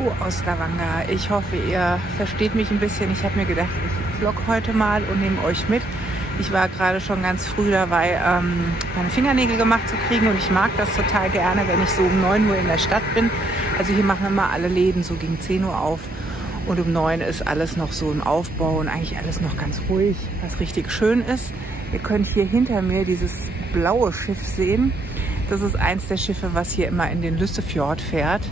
Hallo aus Stavanger. Ich hoffe, ihr versteht mich ein bisschen. Ich habe mir gedacht, ich vlog heute mal und nehme euch mit. Ich war gerade schon ganz früh dabei, meine Fingernägel gemacht zu kriegen und ich mag das total gerne, wenn ich so um 9 Uhr in der Stadt bin. Also hier machen immer alle Läden so gegen 10 Uhr auf und um 9 ist alles noch so im Aufbau und eigentlich alles noch ganz ruhig, was richtig schön ist. Ihr könnt hier hinter mir dieses blaue Schiff sehen. Das ist eins der Schiffe, was hier immer in den Lyssefjord fährt.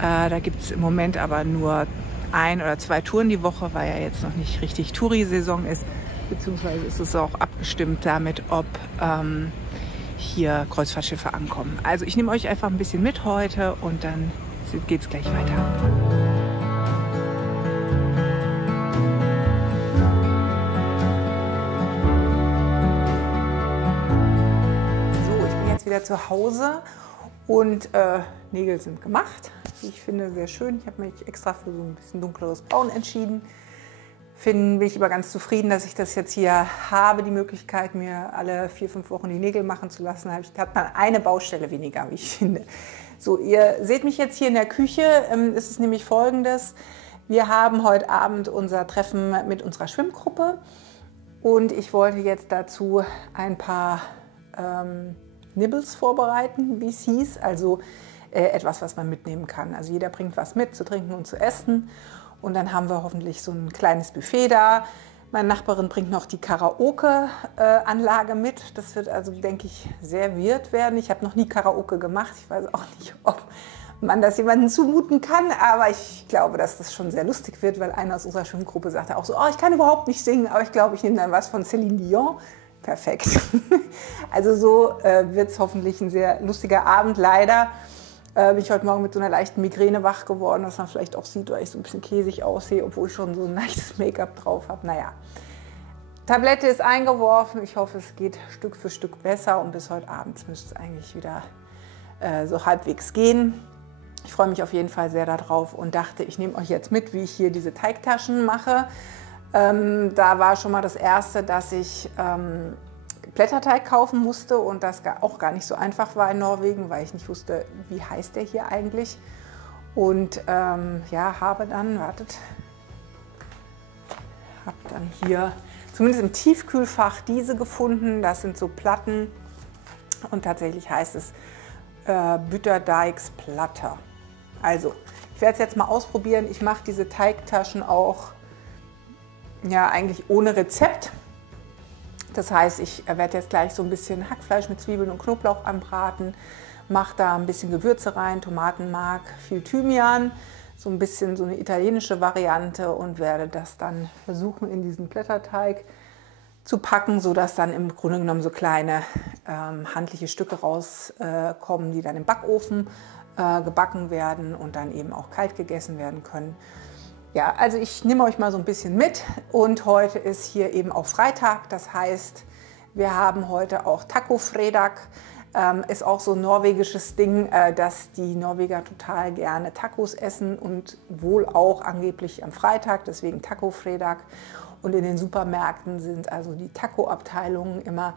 Da gibt es im Moment aber nur 1 oder 2 Touren die Woche, weil ja jetzt noch nicht richtig Touri-Saison ist. Beziehungsweise ist es auch abgestimmt damit, ob hier Kreuzfahrtschiffe ankommen. Also ich nehme euch einfach ein bisschen mit heute und dann geht es gleich weiter. Wieder zu Hause und Nägel sind gemacht. Ich finde sehr schön. Ich habe mich extra für so ein bisschen dunkleres Braun entschieden. Bin ich aber ganz zufrieden, dass ich das jetzt hier habe, die Möglichkeit, mir alle 4-5 Wochen die Nägel machen zu lassen. Hat man eine Baustelle weniger, wie ich finde. So, ihr seht mich jetzt hier in der Küche. Es ist nämlich Folgendes. Wir haben heute Abend unser Treffen mit unserer Schwimmgruppe und ich wollte jetzt dazu ein paar Nibbles vorbereiten, wie es hieß, also etwas, was man mitnehmen kann. Also jeder bringt was mit zu trinken und zu essen und dann haben wir hoffentlich so ein kleines Buffet da. Meine Nachbarin bringt noch die Karaoke-Anlage mit. Das wird also, denke ich, sehr weird werden. Ich habe noch nie Karaoke gemacht. Ich weiß auch nicht, ob man das jemandem zumuten kann, aber ich glaube, dass das schon sehr lustig wird, weil einer aus unserer Schwimmgruppe sagte auch so, oh, ich kann überhaupt nicht singen, aber ich glaube, ich nehme dann was von Céline Dion. Perfekt. Also so wird es hoffentlich ein sehr lustiger Abend. Leider bin ich heute Morgen mit so einer leichten Migräne wach geworden, was man vielleicht auch sieht, weil ich so ein bisschen käsig aussehe, obwohl ich schon so ein leichtes Make-up drauf habe. Naja, Tablette ist eingeworfen. Ich hoffe, es geht Stück für Stück besser und bis heute Abend müsste es eigentlich wieder so halbwegs gehen. Ich freue mich auf jeden Fall sehr darauf und dachte, ich nehme euch jetzt mit, wie ich hier diese Teigtaschen mache. Da war schon mal das Erste, dass ich Blätterteig kaufen musste und das auch gar nicht so einfach war in Norwegen, weil ich nicht wusste, wie heißt der hier eigentlich. Und ja, habe dann hier zumindest im Tiefkühlfach diese gefunden. Das sind so Platten und tatsächlich heißt es Butterdeiksplatter. Also, ich werde es jetzt mal ausprobieren. Ich mache diese Teigtaschen auch ja, eigentlich ohne Rezept. Das heißt, ich werde jetzt gleich so ein bisschen Hackfleisch mit Zwiebeln und Knoblauch anbraten, mache da ein bisschen Gewürze rein, Tomatenmark, viel Thymian, so ein bisschen so eine italienische Variante und werde das dann versuchen in diesen Blätterteig zu packen, sodass dann im Grunde genommen so kleine handliche Stücke rauskommen, die dann im Backofen gebacken werden und dann eben auch kalt gegessen werden können. Ja, also ich nehme euch mal so ein bisschen mit und heute ist hier eben auch Freitag, das heißt, wir haben heute auch Taco-Fredag, ist auch so ein norwegisches Ding, dass die Norweger total gerne Tacos essen und wohl auch angeblich am Freitag, deswegen Taco-Fredag. Und in den Supermärkten sind also die Taco-Abteilungen immer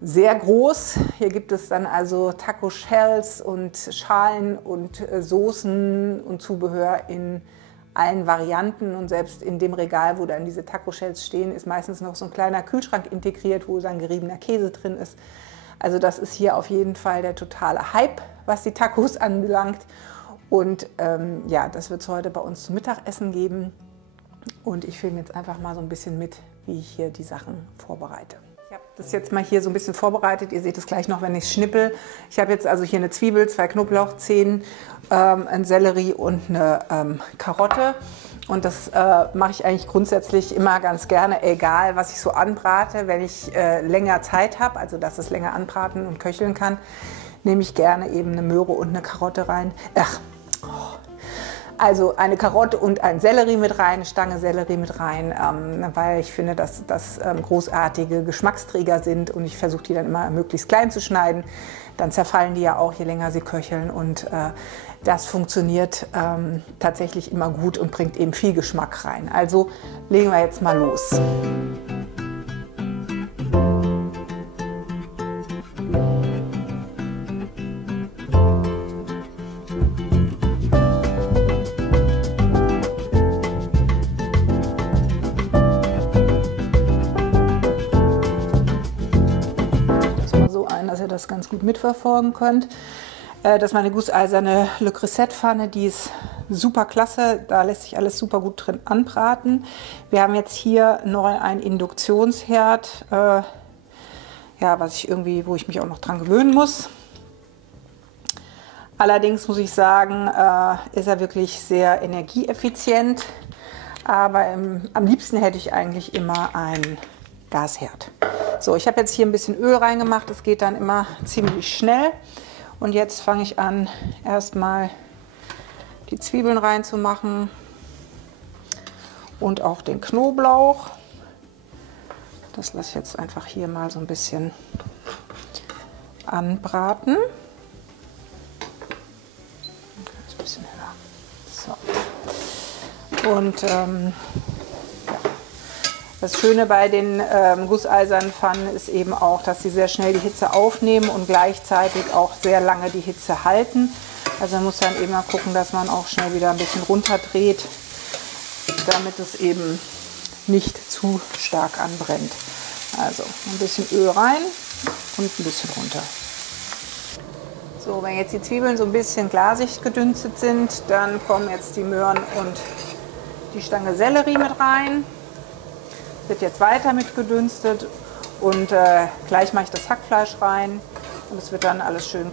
sehr groß. Hier gibt es dann also Taco-Shells und Schalen und Soßen und Zubehör in allen Varianten und selbst in dem Regal, wo dann diese Taco-Shells stehen, ist meistens noch so ein kleiner Kühlschrank integriert, wo dann geriebener Käse drin ist. Also das ist hier auf jeden Fall der totale Hype, was die Tacos anbelangt. Und ja, das wird es heute bei uns zum Mittagessen geben. Und ich filme jetzt einfach mal so ein bisschen mit, wie ich hier die Sachen vorbereite. Ich habe das jetzt mal hier so ein bisschen vorbereitet. Ihr seht es gleich noch, wenn ich schnippel. Ich habe jetzt also hier eine Zwiebel, 2 Knoblauchzehen, ein Sellerie und eine Karotte. Und das mache ich eigentlich grundsätzlich immer ganz gerne, egal was ich so anbrate. Wenn ich länger Zeit habe, also dass es länger anbraten und köcheln kann, nehme ich gerne eben eine Möhre und eine Karotte rein. Also eine Karotte und ein Sellerie mit rein, eine Stange Sellerie mit rein, weil ich finde, dass das großartige Geschmacksträger sind und ich versuche die dann immer möglichst klein zu schneiden. Dann zerfallen die ja auch, je länger sie köcheln und das funktioniert tatsächlich immer gut und bringt eben viel Geschmack rein. Also legen wir jetzt mal los. ganz gut mitverfolgen könnt. Das ist meine gusseiserne Le Creuset-Pfanne, die ist super klasse, da lässt sich alles super gut drin anbraten. Wir haben jetzt hier neu einen Induktionsherd, ja, wo ich mich auch noch dran gewöhnen muss. Allerdings muss ich sagen, ist er wirklich sehr energieeffizient, aber am liebsten hätte ich eigentlich immer einen Gasherd. So, ich habe jetzt hier ein bisschen Öl reingemacht, das geht dann immer ziemlich schnell. Und jetzt fange ich an, erstmal die Zwiebeln reinzumachen und auch den Knoblauch. Das lasse ich jetzt einfach hier mal so ein bisschen anbraten. Ein bisschen höher. So. Und ja. Das Schöne bei den gusseisernen Pfannen ist eben auch, dass sie sehr schnell die Hitze aufnehmen und gleichzeitig auch sehr lange die Hitze halten. Also man muss dann eben mal gucken, dass man auch schnell wieder ein bisschen runterdreht, damit es eben nicht zu stark anbrennt. Also ein bisschen Öl rein und ein bisschen runter. So, wenn jetzt die Zwiebeln so ein bisschen glasig gedünstet sind, dann kommen jetzt die Möhren und die Stange Sellerie mit rein. Wird jetzt weiter mit gedünstet und gleich mache ich das Hackfleisch rein und es wird dann alles schön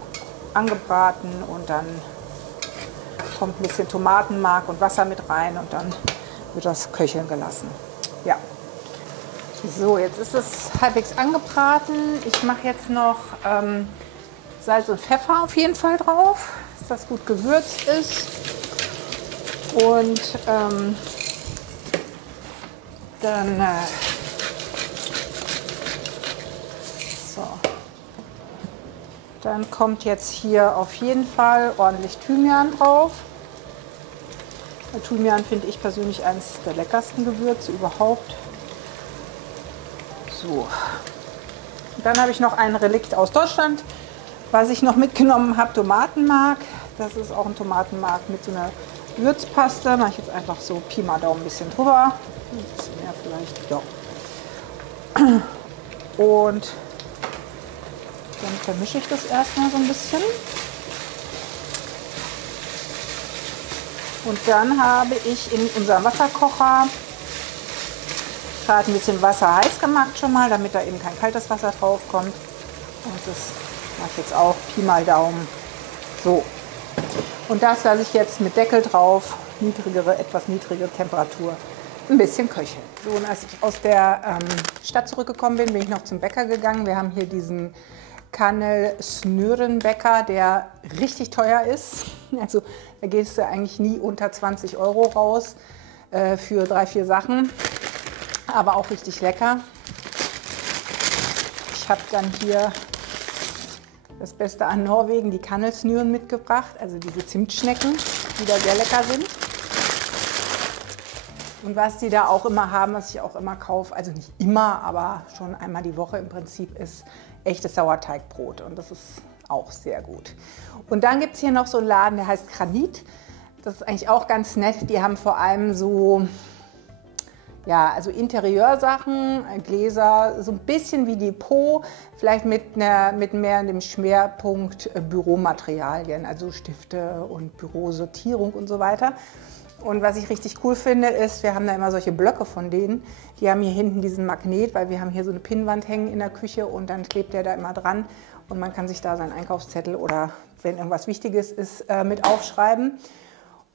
angebraten und dann kommt ein bisschen Tomatenmark und Wasser mit rein und dann wird das köcheln gelassen. Ja. So, jetzt ist es halbwegs angebraten. Ich mache jetzt noch Salz und Pfeffer auf jeden Fall drauf, dass das gut gewürzt ist und dann so. Dann kommt jetzt hier auf jeden Fall ordentlich Thymian drauf. Thymian finde ich persönlich eines der leckersten Gewürze überhaupt. So. Und dann habe ich noch ein Relikt aus Deutschland, was ich noch mitgenommen habe, Tomatenmark. Das ist auch ein Tomatenmark mit so einer Würzpaste. Mache ich jetzt einfach so Pi mal Daumen ein bisschen drüber. Ein bisschen mehr vielleicht, ja. Und dann vermische ich das erstmal so ein bisschen. Und dann habe ich in unserem Wasserkocher gerade ein bisschen Wasser heiß gemacht schon mal, damit da eben kein kaltes Wasser drauf kommt. Und das mache ich jetzt auch Pi mal Daumen. So. Und das lasse ich jetzt mit Deckel drauf, etwas niedrigere Temperatur, ein bisschen köcheln. So, und als ich aus der Stadt zurückgekommen bin, bin ich noch zum Bäcker gegangen. Wir haben hier diesen Kannel Snörenbäcker, der richtig teuer ist. Also da gehst du eigentlich nie unter 20 € raus für 3, 4 Sachen, aber auch richtig lecker. Ich habe dann hier das Beste an Norwegen, die Kannelsnüren mitgebracht, also diese Zimtschnecken, die da sehr lecker sind. Und was die da auch immer haben, was ich auch immer kaufe, also nicht immer, aber schon einmal die Woche im Prinzip, ist echtes Sauerteigbrot. Und das ist auch sehr gut. Und dann gibt es hier noch so einen Laden, der heißt Granit. Das ist eigentlich auch ganz nett. Die haben vor allem so, ja, also Interieursachen, Gläser, so ein bisschen wie Depot, vielleicht mit mehr dem Schwerpunkt Büromaterialien, also Stifte und Bürosortierung und so weiter. Und was ich richtig cool finde, ist, wir haben da immer solche Blöcke von denen. Die haben hier hinten diesen Magnet, weil wir haben hier so eine Pinnwand hängen in der Küche und dann klebt der da immer dran und man kann sich da seinen Einkaufszettel oder wenn irgendwas Wichtiges ist, mit aufschreiben.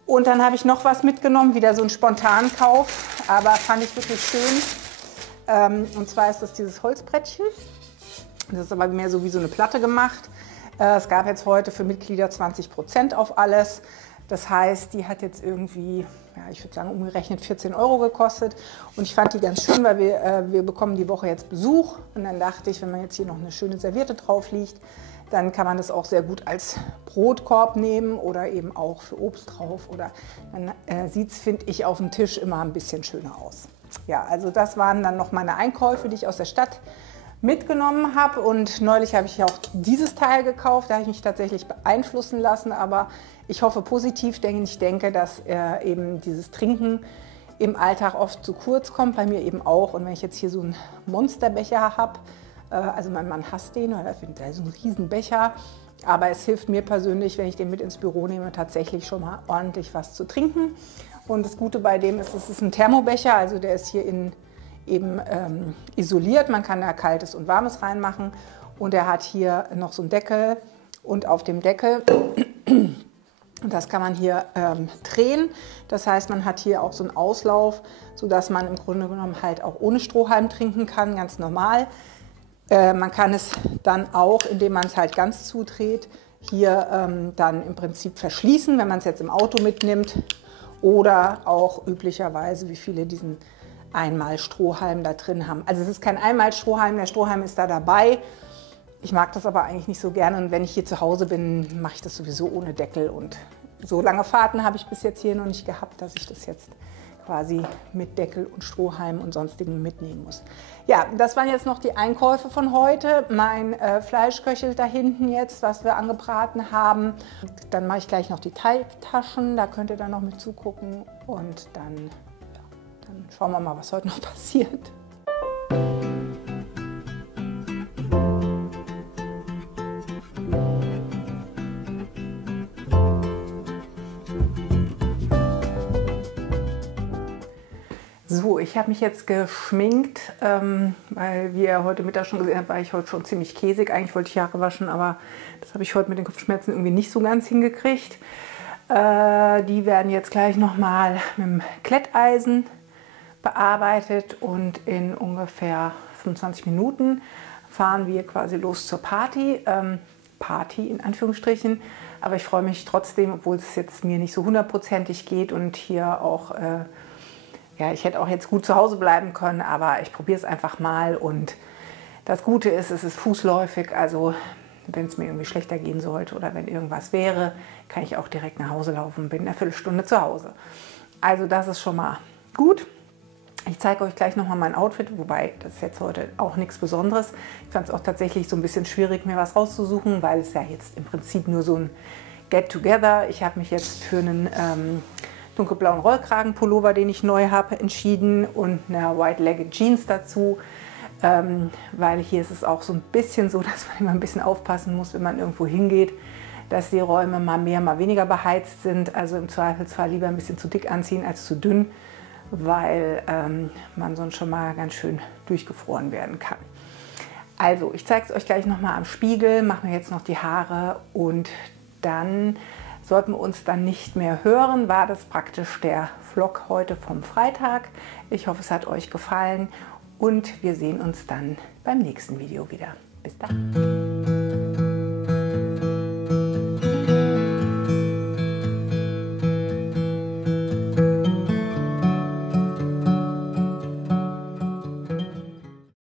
Und dann habe ich noch was mitgenommen, wieder so ein Spontankauf, aber fand ich wirklich schön. Und zwar ist das dieses Holzbrettchen. Das ist aber mehr so wie so eine Platte gemacht. Es gab jetzt heute für Mitglieder 20% auf alles. Das heißt, die hat jetzt irgendwie, ja, ich würde sagen, umgerechnet 14 € gekostet. Und ich fand die ganz schön, weil wir bekommen die Woche jetzt Besuch. Und dann dachte ich, wenn man jetzt hier noch eine schöne Serviette drauf liegt, dann kann man das auch sehr gut als Brotkorb nehmen oder eben auch für Obst drauf. Oder dann sieht es, finde ich, auf dem Tisch immer ein bisschen schöner aus. Ja, also das waren dann noch meine Einkäufe, die ich aus der Stadt mitgenommen habe. Und neulich habe ich auch dieses Teil gekauft. Da habe ich mich tatsächlich beeinflussen lassen, aber ich hoffe positiv, denn ich denke, dass eben dieses Trinken im Alltag oft zu kurz kommt, bei mir eben auch. Und wenn ich jetzt hier so einen Monsterbecher habe, Also mein Mann hasst den, weil er findet, der ist ein Riesenbecher. Aber es hilft mir persönlich, wenn ich den mit ins Büro nehme, tatsächlich schon mal ordentlich was zu trinken. Und das Gute bei dem ist, es ist ein Thermobecher, also der ist hier innen eben isoliert. Man kann da kaltes und warmes reinmachen. Und er hat hier noch so einen Deckel. Und auf dem Deckel, das kann man hier drehen. Das heißt, man hat hier auch so einen Auslauf, sodass man im Grunde genommen halt auch ohne Strohhalm trinken kann, ganz normal. Man kann es dann auch, indem man es halt ganz zudreht, hier dann im Prinzip verschließen, wenn man es jetzt im Auto mitnimmt. Oder auch üblicherweise, wie viele diesen Einmal-Strohhalm da drin haben. Also es ist kein Einmal-Strohhalm, der Strohhalm ist da dabei. Ich mag das aber eigentlich nicht so gerne und wenn ich hier zu Hause bin, mache ich das sowieso ohne Deckel. Und so lange Fahrten habe ich bis jetzt hier noch nicht gehabt, dass ich das jetzt quasi mit Deckel und Strohhalm und sonstigen mitnehmen muss. Ja, das waren jetzt noch die Einkäufe von heute. Mein Fleisch köchelt da hinten jetzt, was wir angebraten haben. Dann mache ich gleich noch die Teigtaschen, da könnt ihr dann noch mit zugucken. Und dann, ja, dann schauen wir mal, was heute noch passiert. So, ich habe mich jetzt geschminkt, weil wie ihr heute Mittag schon gesehen habt, war ich heute schon ziemlich käsig. Eigentlich wollte ich die Haare waschen, aber das habe ich heute mit den Kopfschmerzen irgendwie nicht so ganz hingekriegt. Die werden jetzt gleich nochmal mit dem Glätteisen bearbeitet und in ungefähr 25 Minuten fahren wir quasi los zur Party. Party in Anführungsstrichen, aber ich freue mich trotzdem, obwohl es jetzt mir nicht so hundertprozentig geht und hier auch... Ja, ich hätte auch jetzt gut zu Hause bleiben können, aber ich probiere es einfach mal. Und das Gute ist, es ist fußläufig. Also wenn es mir irgendwie schlechter gehen sollte oder wenn irgendwas wäre, kann ich auch direkt nach Hause laufen, bin in einer Viertelstunde zu Hause. Also das ist schon mal gut. Ich zeige euch gleich nochmal mein Outfit, wobei das ist jetzt heute auch nichts Besonderes. Ich fand es auch tatsächlich so ein bisschen schwierig, mir was rauszusuchen, weil es ja jetzt im Prinzip nur so ein Get-Together. Ich habe mich jetzt für einen... dunkelblauen Rollkragenpullover, den ich neu habe, entschieden und eine White-Legged Jeans dazu, weil hier ist es auch so ein bisschen so, dass man immer ein bisschen aufpassen muss, wenn man irgendwo hingeht, dass die Räume mal mehr, mal weniger beheizt sind. Also im Zweifelsfall lieber ein bisschen zu dick anziehen als zu dünn, weil man sonst schon mal ganz schön durchgefroren werden kann. Also ich zeige es euch gleich nochmal am Spiegel, mache mir jetzt noch die Haare und dann sollten wir uns dann nicht mehr hören, war das praktisch der Vlog heute vom Freitag. Ich hoffe, es hat euch gefallen und wir sehen uns dann beim nächsten Video wieder. Bis dann!